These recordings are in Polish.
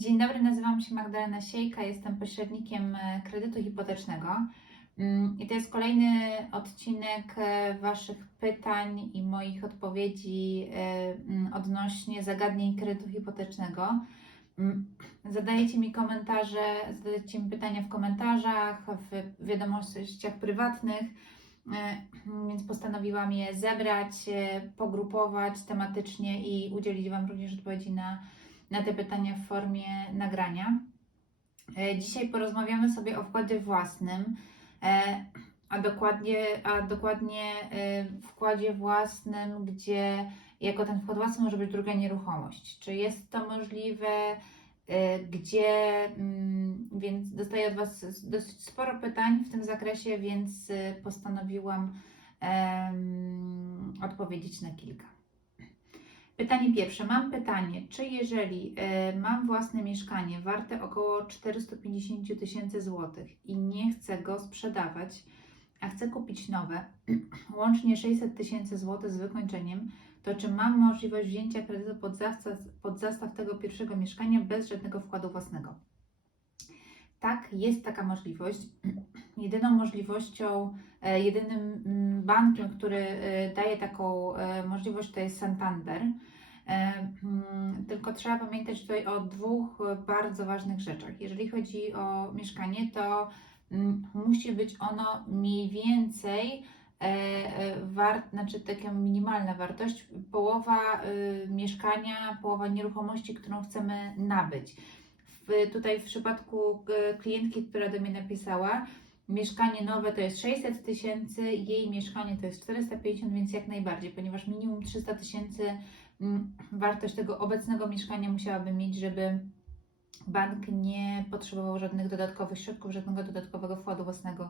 Dzień dobry, nazywam się Magdalena Siejka, jestem pośrednikiem e, kredytu hipotecznego. Mm, I to jest kolejny odcinek e, Waszych pytań i moich odpowiedzi e, mm, odnośnie zagadnień kredytu hipotecznego. Mm, Zadajecie mi komentarze, zadajecie mi pytania w komentarzach, w wiadomościach prywatnych, więc postanowiłam je zebrać, pogrupować tematycznie i udzielić Wam również odpowiedzi na na te pytania w formie nagrania. E, Dzisiaj porozmawiamy sobie o wkładzie własnym, e, a dokładnie, a dokładnie e, wkładzie własnym, gdzie jako ten wkład własny może być druga nieruchomość. Czy jest to możliwe? Gdzie? Mm, Więc dostaję od Was dosyć sporo pytań w tym zakresie, więc postanowiłam odpowiedzieć na kilka. Pytanie pierwsze. Mam pytanie, czy jeżeli e, mam własne mieszkanie warte około 450 000 tysięcy złotych i nie chcę go sprzedawać, a chcę kupić nowe, łącznie 600 tysięcy złotych z wykończeniem, to czy mam możliwość wzięcia kredytu pod zastaw, pod zastaw tego pierwszego mieszkania bez żadnego wkładu własnego? Tak, jest taka możliwość. Jedyną możliwością, e, jedynym mm, bankiem, który e, daje taką możliwość, to jest Santander. E, mm, Tylko trzeba pamiętać tutaj o dwóch e, bardzo ważnych rzeczach. Jeżeli chodzi o mieszkanie, to mm, musi być ono mniej więcej e, wart, znaczy taka minimalna wartość, połowa y, mieszkania, połowa nieruchomości, którą chcemy nabyć. Tutaj w przypadku klientki, która do mnie napisała, mieszkanie nowe to jest 600 tysięcy, jej mieszkanie to jest 450, więc jak najbardziej, ponieważ minimum 300 tysięcy wartość tego obecnego mieszkania musiałaby mieć, żeby bank nie potrzebował żadnych dodatkowych środków, żadnego dodatkowego wkładu własnego,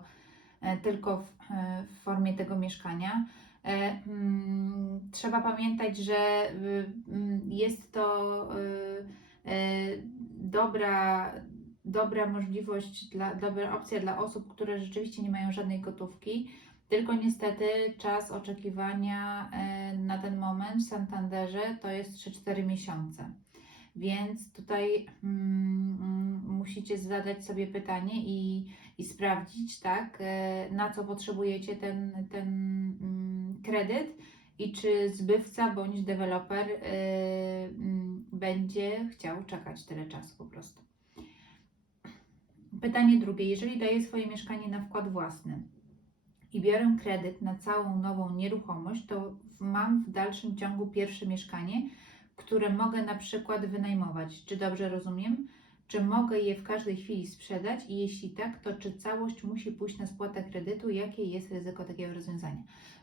e, tylko w, e, w formie tego mieszkania. E, mm, Trzeba pamiętać, że y, mm, jest to y, dobra, dobra możliwość, dla, dobra opcja dla osób, które rzeczywiście nie mają żadnej gotówki. Tylko niestety czas oczekiwania e, na ten moment w Santanderze to jest 3-4 miesiące. Więc tutaj mm, musicie zadać sobie pytanie i, i sprawdzić, tak, e, na co potrzebujecie ten, ten mm, kredyt i czy zbywca bądź deweloper mm, będzie chciał czekać tyle czasu po prostu. Pytanie drugie. Jeżeli daję swoje mieszkanie na wkład własny i biorę kredyt na całą nową nieruchomość, to mam w dalszym ciągu pierwsze mieszkanie, które mogę na przykład wynajmować. Czy dobrze rozumiem? Czy mogę je w każdej chwili sprzedać i jeśli tak, to czy całość musi pójść na spłatę kredytu? Jakie jest ryzyko takiego rozwiązania?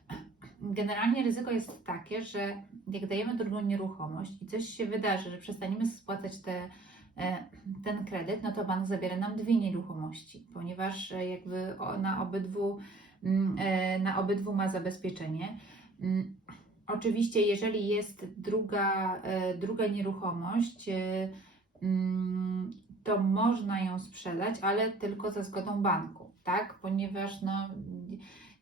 Generalnie ryzyko jest takie, że jak dajemy drugą nieruchomość i coś się wydarzy, że przestaniemy spłacać te, e, ten kredyt, no to bank zabiera nam dwie nieruchomości, ponieważ e, jakby na obydwu, na obydwu ma zabezpieczenie. Mm, Oczywiście, jeżeli jest druga, e, druga nieruchomość, e, mm, to można ją sprzedać, ale tylko za zgodą banku, tak? Ponieważ no,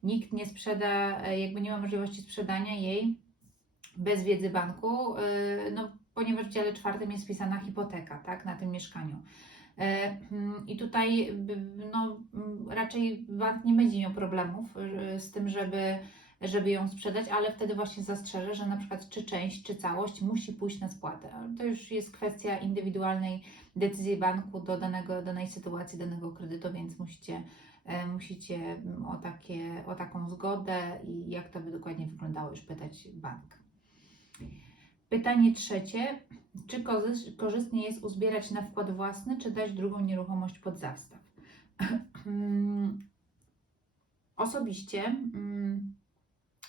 nikt nie sprzeda, e, jakby nie ma możliwości sprzedania jej bez wiedzy banku, e, no, ponieważ w dziale czwartym jest wpisana hipoteka, tak, na tym mieszkaniu. E, mm, I tutaj no, raczej bank nie będzie miał problemów e, z tym, żeby żeby ją sprzedać, ale wtedy właśnie zastrzeżę, że na przykład czy część, czy całość musi pójść na spłatę. To już jest kwestia indywidualnej decyzji banku do danego, danej sytuacji, danego kredytu, więc musicie, e, musicie o, takie, o taką zgodę i jak to by dokładnie wyglądało, już pytać bank. Pytanie trzecie. Czy korzys- korzystnie jest uzbierać na wkład własny, czy dać drugą nieruchomość pod zastaw? Osobiście mm,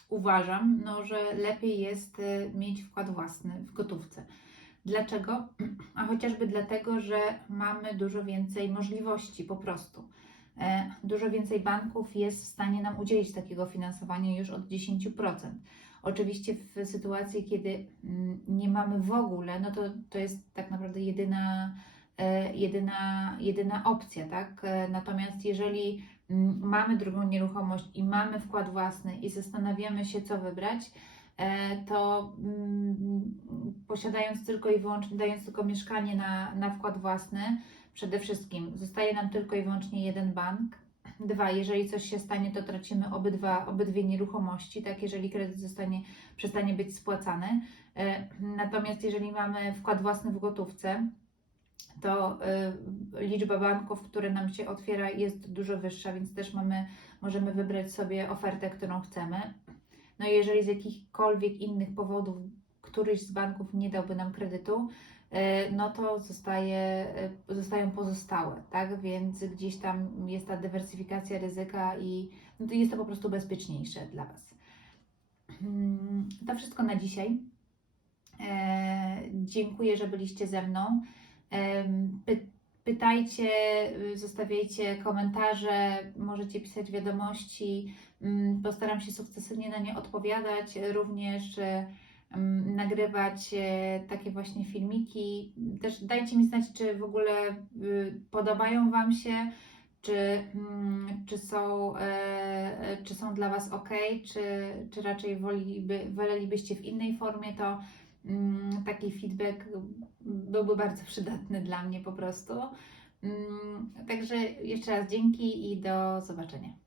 uważam, no, że lepiej jest y, mieć wkład własny w gotówce. Dlaczego? A chociażby dlatego, że mamy dużo więcej możliwości po prostu. E, Dużo więcej banków jest w stanie nam udzielić takiego finansowania już od 10%. Oczywiście w sytuacji, kiedy mm, nie mamy w ogóle, no to, to jest tak naprawdę jedyna, e, jedyna, jedyna opcja, tak? E, Natomiast jeżeli mm, mamy drugą nieruchomość i mamy wkład własny i zastanawiamy się, co wybrać, e, to mm, posiadając tylko i wyłącznie, dając tylko mieszkanie na, na wkład własny, przede wszystkim zostaje nam tylko i wyłącznie jeden bank. Dwa, jeżeli coś się stanie, to tracimy obydwa, obydwie nieruchomości, tak, jeżeli kredyt zostanie, przestanie być spłacany. E, Natomiast jeżeli mamy wkład własny w gotówce, to y, liczba banków, które nam się otwiera, jest dużo wyższa, więc też mamy, możemy wybrać sobie ofertę, którą chcemy. No i jeżeli z jakichkolwiek innych powodów któryś z banków nie dałby nam kredytu, no to zostaje, y, zostają pozostałe, tak? Więc gdzieś tam jest ta dywersyfikacja ryzyka i no to jest to po prostu bezpieczniejsze dla Was. Mm, To wszystko na dzisiaj. E, Dziękuję, że byliście ze mną. Pytajcie, zostawiajcie komentarze, możecie pisać wiadomości. Mm, Postaram się sukcesywnie na nie odpowiadać, również e, nagrywać e, takie właśnie filmiki. Też dajcie mi znać, czy w ogóle y, podobają Wam się, czy, mm, czy, są, e, czy są dla Was ok, czy, czy raczej woliby, wolelibyście w innej formie, to mm, taki feedback byłby bardzo przydatny dla mnie po prostu. Mm, Także jeszcze raz dzięki i do zobaczenia.